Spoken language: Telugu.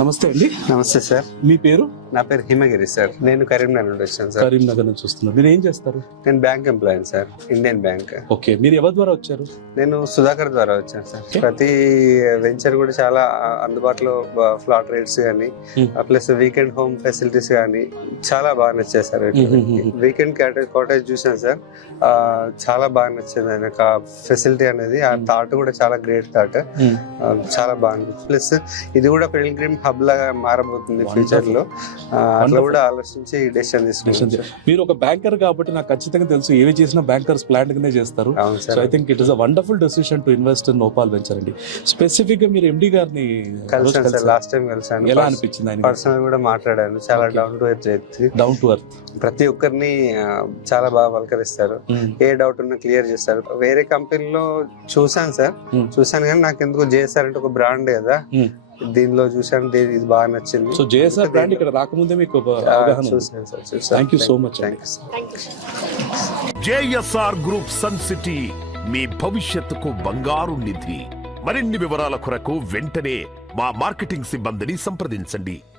నమస్తే అండి. నమస్తే సార్. మీ పేరు? నా పేరు హిమగిరి సార్. నేను కరీంనగర్ నుండి వచ్చాను సార్. కరీంనగర్ నుంచి వస్తున్నారు. మీరు ఏం చేస్తారు? నేను bank employee sir, Indian bank. Okay, మీరు ఎవరి ద్వారా వచ్చారు? నేను సుధాకర్ ద్వారా వచ్చాను సార్. ప్రతి వెంచర్ కూడా చాలా అందుబాటులో, ఫ్లాట్ రేట్స్ కానీ ప్లస్ వీకెండ్ హోమ్ ఫెసిలిటీస్ కానీ చాలా బాగా నచ్చాయి సార్. వీకెండ్ కాటేజ్ చూసాను సార్, చాలా బాగా నచ్చింది. ఆయన ఫెసిలిటీ అనేది, ఆ థాట్ కూడా చాలా గ్రేట్ థాట్, చాలా బాగుంది. ప్లస్ ఇది కూడా పిల్గ్రిమ్ హబ్ లాగా మారబోతుంది ఫ్యూచర్ లో. అట్లా కూడా ఆలోచించి డెసిషన్ తీసుకుంటాం. మీరు ఒక బ్యాంకర్ కాబట్టి నాకు ఖచ్చితంగా తెలుసు, ఏవి చేసినా బ్యాంకర్స్ ప్లాన్ గానే చేస్తారు. So I think it is a wonderful decision to invest in ఓపాల్ venture అండి. స్పెసిఫిక్ గా మీరు ఎండి గారిని కలిసాను సార్, లాస్ట్ టైం కలిసాను. ఎలా అనిపించింది? ఆయన పర్సనల్ కూడా మాట్లాడాను. చాలా డౌన్ టు ఎర్త్ వ్యక్తి, డౌన్ టు ఎర్త్. ప్రతి ఒక్కరిని చాలా బాగా పలకరిస్తారు. ఏ డౌట్ ఉన్నా క్లియర్ చేస్తారు. వేరే కంపెనీలో చూసాను సార్, చూసాను కానీ నాకు ఎందుకు జేఎస్ఆర్ అంటే ఒక బ్రాండ్ కదా, దీనిలో చూసాను, ఇది బాగా నచ్చింది. సో జేఎస్ఆర్ బ్రాండ్ ఇక్కడ రాకముందే మీకు అవగాహన. చూసాను sir. Thank you so much. JSR group Sun City, మీ భవిష్యత్తుకు బంగారు నిధి. మరిన్ని వివరాల కొరకు వెంటనే మా మార్కెటింగ్ సిబ్బందిని సంప్రదించండి.